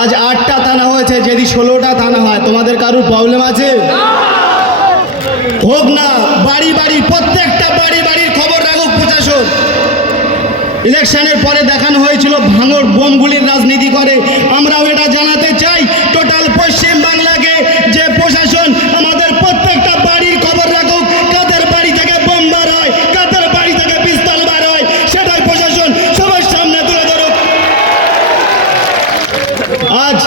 আজ 8টা থানা হয়েছে, যদি 16টা থানা হয় তোমাদের কারোর প্রবলেম আছে? হোক না, বাড়ি বাড়ি প্রত্যেকটা বাড়ি বাড়ির খবর রাখুক প্রশাসন। ইলেকশনের পরে দেখানো হয়েছিল ভাঙড় বোমগুলির রাজনীতি করে। আমরাও এটা জানাতে চাই টোটাল পশ্চিম বাংলাকে যে প্রশাসন আমাদের প্রত্যেকটা বাড়ির খবর রাখুক, কাদের বাড়ি থেকে বোম বার হয়, কাদের বাড়ি থেকে পিস্তল বার হয়, সেটাই প্রশাসন সবার সামনে তুলে ধরুক। আজ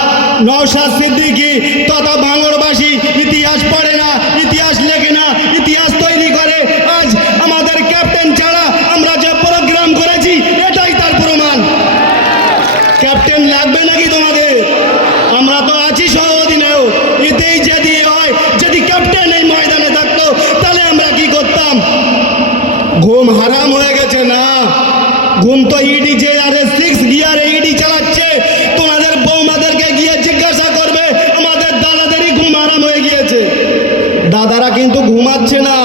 নওশাদ সিদ্দিকী তথা ভাঙড়বাসী ইতিহাস পড়ে না, ইতিহাস লেখে না, ইতিহাস তৈরি করে। আজ আমাদের ক্যাপ্টেন ছাড়া আমরা যে প্রোগ্রাম করেছি এটাই তার প্রমাণ। ক্যাপ্টেন লাগবে নাকি তোমাদের? আমরা তো আছি সহ অধিনায়ক। এতেই যদি হয়, যদি ক্যাপ্টেন এই ময়দানে থাকতো তাহলে আমরা কি করতাম? ঘুম হারাম হয়ে গেছে না? ঘুম তো ইডি যে আরে 6 গিয়ারে ইডি চালাচ্ছে। তোমাদের বৌমাদেরকে গিয়ে জিজ্ঞাসা করবে, আমাদের দাদাদেরই ঘুম হারাম হয়ে গিয়েছে। দাদারা কিন্তু ঘুমাচ্ছে না,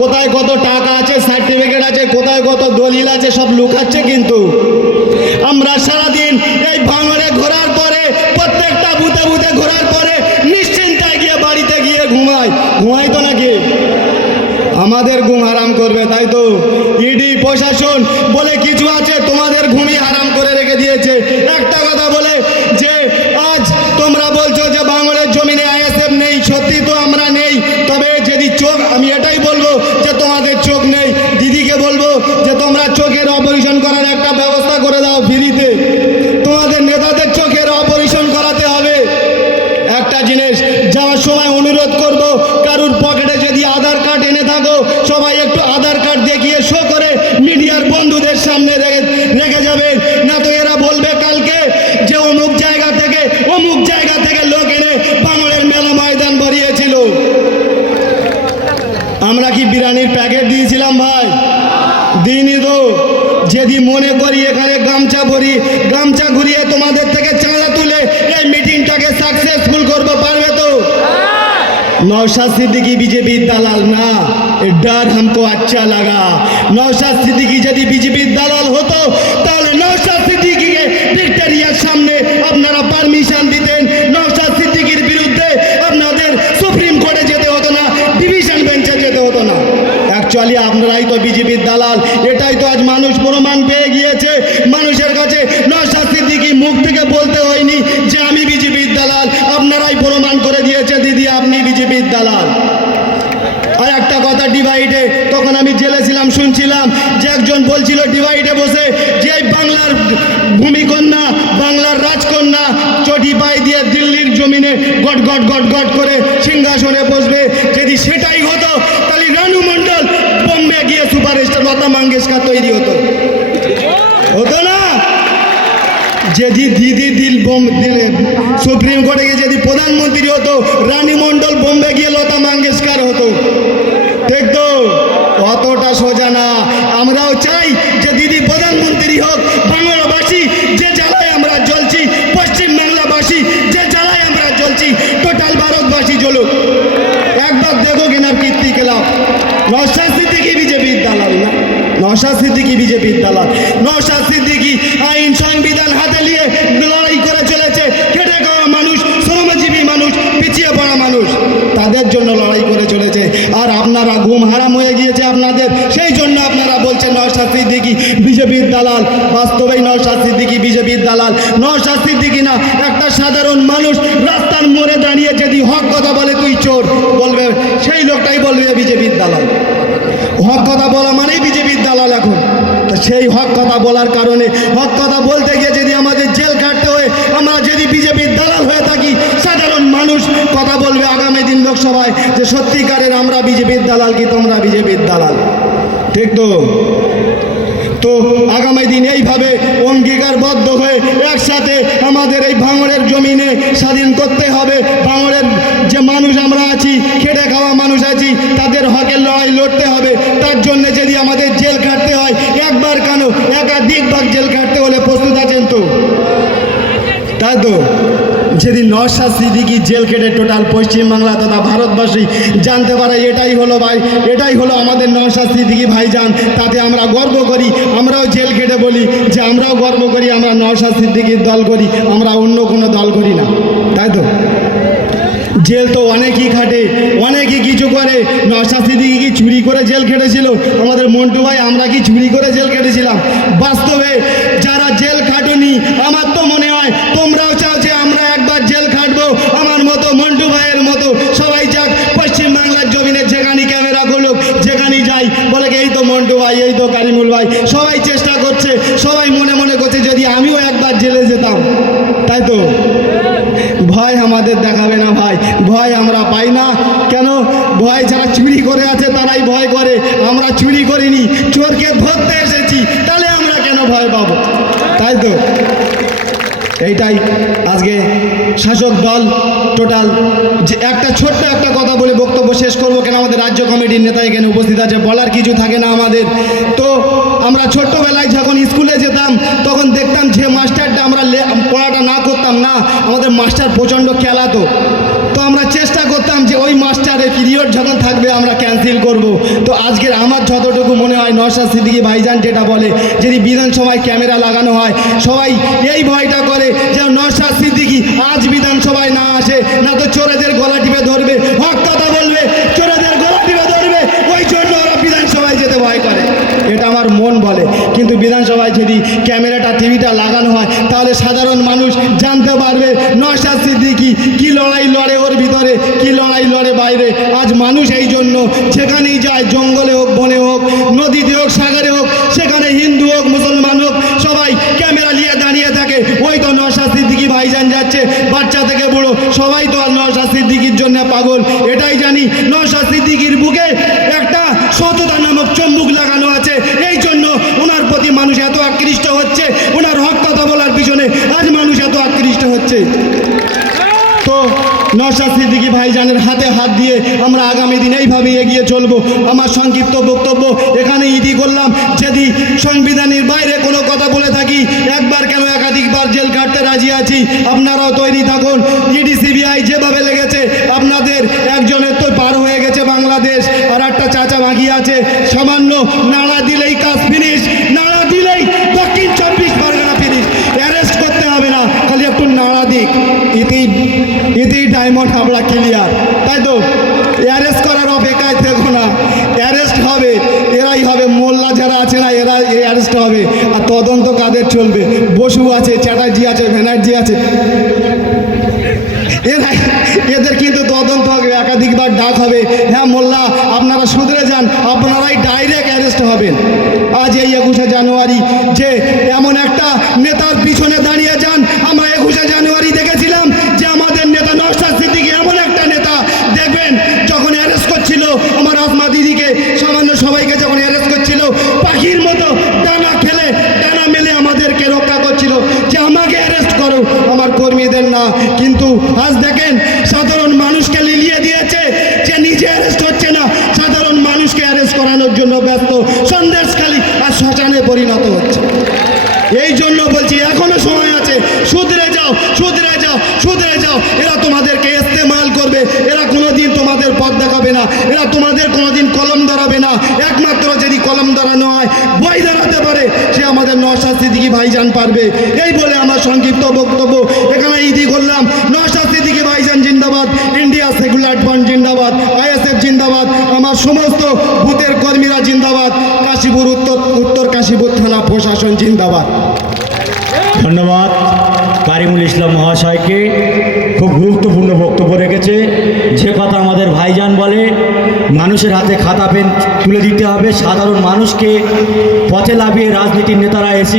কোথায় কত টাকা আছে, সার্টিফিকেট আছে, কোথায় কত দলিল আছে সব লুকাচ্ছে। কিন্তু আমরা সারাদিন এই ভাঙড়ে ঘোরার পরে, প্রত্যেকটা বুথে বুথে ঘোরার পরে নিশ্চিন্তায় গিয়ে বাড়িতে গিয়ে ঘুমাই তো নাকি? আমাদের ঘুম হারাম করবে, তাই তো? ইডি প্রশাসন বলে কিছু আছে, তোমাদের ঘুমই হারাম করে রেখে দিয়েছে। একটা কথা বলে যে আজ তোমরা বলছো যে ভাঙড়ের জমিনে আইএসএফ নেই, সত্যি তো আমরা নেই। তবে যদি চোখ, আমি এটাই বলবো যে তোমাদের চোখ নেই। দিদিকে বলবো যে তোমরা চোখের অপারেশন করার একটা ব্যবস্থা করে দাও ফ্রিতে। তোমাদের নেতাদের চোখের অপারেশন করাতে হবে। একটা জিনিস যাওয়ার সময় অনুরোধ করব, কারুর পকেটে যদি আধার কার্ড এনে থাকো সবাই একটু আধার কার্ড দেখিয়ে শো করে মিডিয়ার বন্ধুদের সামনে রেখে যাবেন। না তো এরা বলবে কালকে যে অমুক জায়গা থেকে লোক এনে ভাঙড়ের মেলা ময়দান ভরিয়েছিল। আমরা কি বিরিয়ানির প্যাকেট দিয়েছিলাম ভাই? দিইনি তো। যদি মনে করি এখানে গামছা ঘুরিয়ে তোমাদের থেকে চাঁদা তুলে এই মিটিংটাকে সাকসেসফুল করব, পারবে তো? नौशाद सिद्दीकी बीजेपी दलाल ना, डर हमको अच्छा लगा। नौशाद सिद्दीकी यदि बीजेपी दलाल होतो ताहले नौशाद सिद्दीकी के ভিক্টোরিয়ার সামনে আপনারা পারমিশন দিতেন। নওশাদ সিদ্দিকীর বিরুদ্ধে আপনাদের সুপ্রিম কোর্টে যেতে হতো না, ডিভিশন বেঞ্চে যেতে হতো না। অ্যাকচুয়ালি আপনারাই তো বিজেপির দালাল। এটাই তো আজ মানুষ প্রমাণ পেয়ে গিয়েছে। মানুষের কাছে নওশাদ সিদ্দিকী মুখ থেকে বলতে হয়নি যে আমি বিজেপির দালাল, আপনারাই প্রমাণ করে দিয়েছে দিদি আপনি বিজেপির দালাল। আর একটা কথা, ডিভাইডে তখন আমি জেলে ছিলাম, শুনছিলাম যে একজন বলছিল ডিভাইডে বসে যে বাংলার ভূমিকন্যা, বাংলার রাজকন্যা চটি পায়ে দিয়ে দিল্লির জমিনে গট গট গট গট করে সিংহাসনে বসবে। যদি সেটাই হতো তাহলে রানু মণ্ডল বোম্বে গিয়ে সুপারস্টার লতা মঙ্গেশকর তৈরি হতো না? যদি দিদি দিলে সুপ্রিম কোর্টে গিয়ে যদি প্রধানমন্ত্রী হতো, রানী মণ্ডল বোম্বে গিয়ে লতা মঙ্গেশকর হতো। ঠিক তো? অতটা সোজা না। আমরাও চাই যে দিদি প্রধানমন্ত্রী হোক। বাংলাবাসী যে জ্বালায় আমরা জ্বলছি, পশ্চিম বাংলাবাসী যে জ্বালায় আমরা জ্বলছি, টোটাল ভারতবাসী জ্বলুক। একবার দেখো কিনা কীর্তি খেলাম। নওশাদ সিদ্দিকী বিজেপির দালাল না, নওশাদ সিদ্দিকী বিজেপির দালাল। নওশাদ সিদ্দিকী আইন সংবিধান হাতে নিয়ে লড়াই করে চলেছে। খেটে খাওয়া মানুষ, শ্রমজীবী মানুষ, পিছিয়ে পড়া মানুষ, তাদের জন্য লড়াই করে চলেছে। আর আপনারা ঘুম হারাম হয়ে গিয়েছে আপনাদের, সেই জন্য আপনারা বলছেন নওশাদ সিদ্দিকী বিজেপির দালাল। বাস্তবেই নওশাদ সিদ্দিকী বিজেপির দালাল। নওশাদ সিদ্দিকী না, একটা সাধারণ মানুষ রাস্তার মোড়ে দাঁড়িয়ে যদি হক কথা বলে তুই চোর বলবে, সেই লোকটাই বলবে বিজেপির দালাল। হক কথা বলা মানেই বিজেপির দালাল এখন। তো সেই হক কথা বলার কারণে, হক কথা বলতে গিয়ে যদি আমাদের জেল কাটতে হয়, আমরা যদি বিজেপির দালাল হয়ে থাকি, সাধারণ মানুষ কথা বলবে আগামী দিন লোকসভায় যে সত্যিকারের আমরা বিজেপির দালাল কি তোমরা বিজেপির দালাল। ঠিক তো? তো আগামী দিন এইভাবে অঙ্গীকারবদ্ধ হয়ে একসাথে আমাদের এই ভাঙড়ের জমিনে স্বাধীন করতে হবে। ভাঙড়ের যে মানুষ আমরা আছি, খেটে খাওয়া মানুষ আছি, তাদের হকের লড়াই লড়তে হবে। তার জন্য যদি আমাদের জেল কাটতে হয়, একবার কেন একাধিকবার জেল কাটতে হলে প্রস্তুত আছেন তো? তাই তো? যেদিন নওশাদ সিদ্দিকী জেল কেটে টোটাল পশ্চিমবাংলা তথা ভারতবাসী জানতে পারে এটাই হলো ভাই, এটাই হলো আমাদের নওশাদ সিদ্দিকী ভাইজান, তাতে আমরা গর্ব করি। আমরাও জেল কেটে বলি যে আমরাও গর্ব করি, আমরা নওশাদ সিদ্দিকীর দল করি, আমরা অন্য কোনো দল করি না, তাই তো? জেল তো অনেকই খাটে, অনেকই কিছু করে। নওশাদ সিদ্দিকী কি চুরি করে জেল খেটেছিল? আমাদের মন্টু ভাই আমরা কি চুরি করে জেল খেটেছিলাম? বাস্তবে যারা জেল খাটুনি, আমার তো মনে হয় তোমরাও চাও যে আমরা একবার জেল খাটবো, আমার মতো মন্টু ভাইয়ের মতো সবাই যাক পশ্চিমবাংলার জমিনে, যেখানে ক্যামেরা খুলুক, যেখানেই যাই বলে এই তো মন্টু ভাই, এই তো কারিমুল ভাই, সবাই চেষ্টা করছে, সবাই মনে মনে করছে যদি আমিও একবার জেলে যেতাম, তাই তো? ভয় আমাদের দেখাবে না ভাই, ভয় আমরা পাই না। কেন? ভয় যারা চুরি করে আছে তারাই ভয় করে, আমরা চুরি করিনি, চোরকে ধরতে এসেছি, তাহলে আমরা কেন ভয় পাবো, তাই তো? এইটাই আজকে শাসক দল টোটাল যে একটা ছোট্ট একটা কথা বলে বক্তব্য শেষ করবো, কেন আমাদের রাজ্য কমিটির নেতা এখানে উপস্থিত আছে, বলার কিছু থাকে না আমাদের। তো আমরা ছোট্টবেলায় যখন স্কুলে যেতাম তখন দেখতাম যে মাস্টারটা আমরা পড়াটা না করতাম না, আমাদের মাস্টার প্রচণ্ড খেলাতো, তো আমরা চেষ্টা করতাম যে ওই মাস্টারের পিরিয়ড যখন থাকবে আমরা ক্যান্সেল করব। তো আজকের আমার যতটুকু মনে হয় নওশাদ সিদ্দিকী ভাইজান যেটা বলে, যদি বিধানসভায় ক্যামেরা লাগানো হয় সবাই এই ভয়টা করে যে নওশাদ সিদ্দিকী আজ বিধানসভায় না আসে, না তো চোরেদের গলা টিপে ধরবে, হক কথা বলবে, চোরেদের গলা টিপে ধরবে, ওই জন্য ওরা বিধানসভায় যেতে ভয় করে, এটা আমার মন বলে। কিন্তু বিধানসভায় যদি ক্যামেরাটা টিভিটা লাগানো হয় তাহলে সাধারণ মানুষ জানতে পারবে নওশাদ সিদ্দিকী কি লড়াই লড়ে ওর ভিতরে, কি লড়াই লড়ে বাইরে। আজ মানুষ এই জন্য যেখানেই যায়, জঙ্গলে হোক, বনে হোক, নদীতে হোক, সাগরে হোক, সেখানে হিন্দু হোক, মুসলমান হোক, সবাই ক্যামেরা নিয়ে দাঁড়িয়ে থাকে, ওই তো নওশাদ সিদ্দিকী ভাইজান যাচ্ছে, বাচ্চা থেকে বুড়ো সবাই তো আর নওশাদ সিদ্দিকীর জন্য পাগল। এটাই জানি নওশাদ সিদ্দিকীর বুকে একটা সততা নামক চম্বুক লাগানো আছে, এই জন্য ওনার প্রতি মানুষ এত আকৃষ্ট হচ্ছে, ওনার হক কথা বলার পিছনে আজ মানুষ এত আকৃষ্ট হচ্ছে। তো নওশাদ সিদ্দিকী ভাইজানের হাতে হাত দিয়ে আমরা আগামী দিন এইভাবে এগিয়ে চলবো। আমার সংক্ষিপ্ত বক্তব্য এখানে ইতি করলাম। যদি সংবিধানের বাইরে কোনো কথা বলে থাকি, একবার কেন একাধিকবার জেল কাটতে রাজি আছি, আপনারাও তৈরি থাকুন। ইডি সিবিআই যেভাবে লেগেছে, আপনাদের একজনের তো পার হয়ে গেছে বাংলাদেশ, আর একটা চাচা বাকি আছে, সামান্য নাড়া দিলেই কাজ ফিনিশ, নাড়া দিলেই দক্ষিণ 24 পরগনা ফিনিশ, অ্যারেস্ট করতে হবে না, খালি একটু নাড়া দিক, এতেই ডায়মন্ড হাবড়া ক্লিয়ার, তাই তো? অ্যারেস্ট করার অপেক্ষায় থেকো না, অ্যারেস্ট হবে, এরাই হবে, মোল্লা যারা আছে না এরা অ্যারেস্ট হবে। আর তদন্ত কাদের চলবে? বসু আছে, চ্যাটার্জি আছে, ব্যানার্জি আছে, এদের কিন্তু তদন্ত হবে, একাধিকবার ডাক হবে, হ্যাঁ মোল্লা আপনারা শুধরে যান, আপনারাই ডাইরেক্ট অ্যারেস্ট হবেন। আজ এই 21শে জানুয়ারি যে এমন একটা নেতার পিছনে দাঁড়িয়ে যান, আমরা 21শে জানুয়ারি দেখেছিলাম যে আমাদের নেতা নওশাদ সিদ্দিকী এমন একটা নেতা, দেখবেন যখন অ্যারেস্ট করছিল আমার আসমা দিদিকে, সামান্য সবাইকে যখন অ্যারেস্ট করছিল, পাখির মতো ডানা খেলে ডানা মেলে আমাদেরকে রক্ষা করছিল যে আমাকে অ্যারেস্ট করো, আমার কর্মীদের না। কিন্তু আজ দেখেন সাধারণ মানুষকে লিলিয়ে দিয়েছে, যে নিজে অ্যারেস্ট হচ্ছে না, সাধারণ মানুষকে অ্যারেস্ট করানোর জন্য ব্যস্ত, সন্দেশখালী আর শ্মশানে পরিণত হচ্ছে। এই জন্য বলছি এখনো সময় আছে, শুধরে যাও, শুধরে যাও, শুধরে যাও। এরা তোমাদেরকে ইস্তেমাল করবে, এরা কোনোদিন তোমাদের পথ দেখাবে না, এরা তোমাদের কোনোদিন কলম ধরাবে না। একমাত্র যদি কলম ধরানো হয়, বই ধরাতে পারে, সে আমাদের নওশাদ সিদ্দিকী ভাইজান পারবে। এই বলে আমার সংক্ষিপ্ত বক্তব্য এখানে ইতি করলাম। নওশাদ সিদ্দিকী ভাইজান জিন্দাবাদ, ইন্ডিয়া সেকুলার ফ্রন্ট জিন্দাবাদ, আইএসএফ জিন্দাবাদ, আমার সমস্ত বুথের কর্মীরা জিন্দাবাদ, কাশীপুর উত্তর কাশীপুর থানা প্রশাসন জিন্দাবাদ। ধন্যবাদ কারিমুল ইসলাম মহাশয়কে, খুব গুরুত্বপূর্ণ বক্তব্য রেখেছে। যে কথা আমাদের ভাইজান বলে, মানুষের হাতে খাতা পেন তুলে দিতে হবে, সাধারণ মানুষকে পথে লাভিয়ে রাজনীতির নেতারা এসে